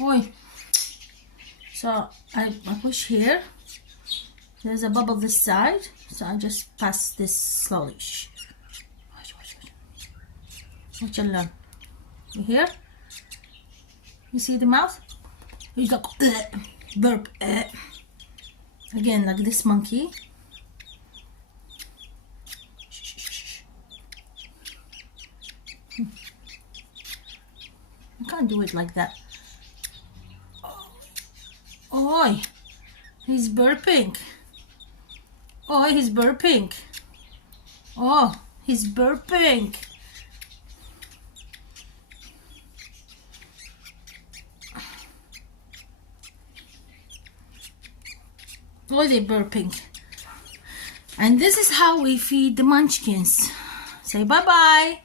Oi. So I push here. There's a bubble this side, so I just pass this slowly. Shh. Watch. Watch and learn. You hear? You see the mouth? He's like burp. Again, like this monkey. I can't do it like that. Oh, he's burping. Oh, he's burping. Oh, he's burping. Oh, they're burping. And this is how we feed the munchkins. Say bye-bye.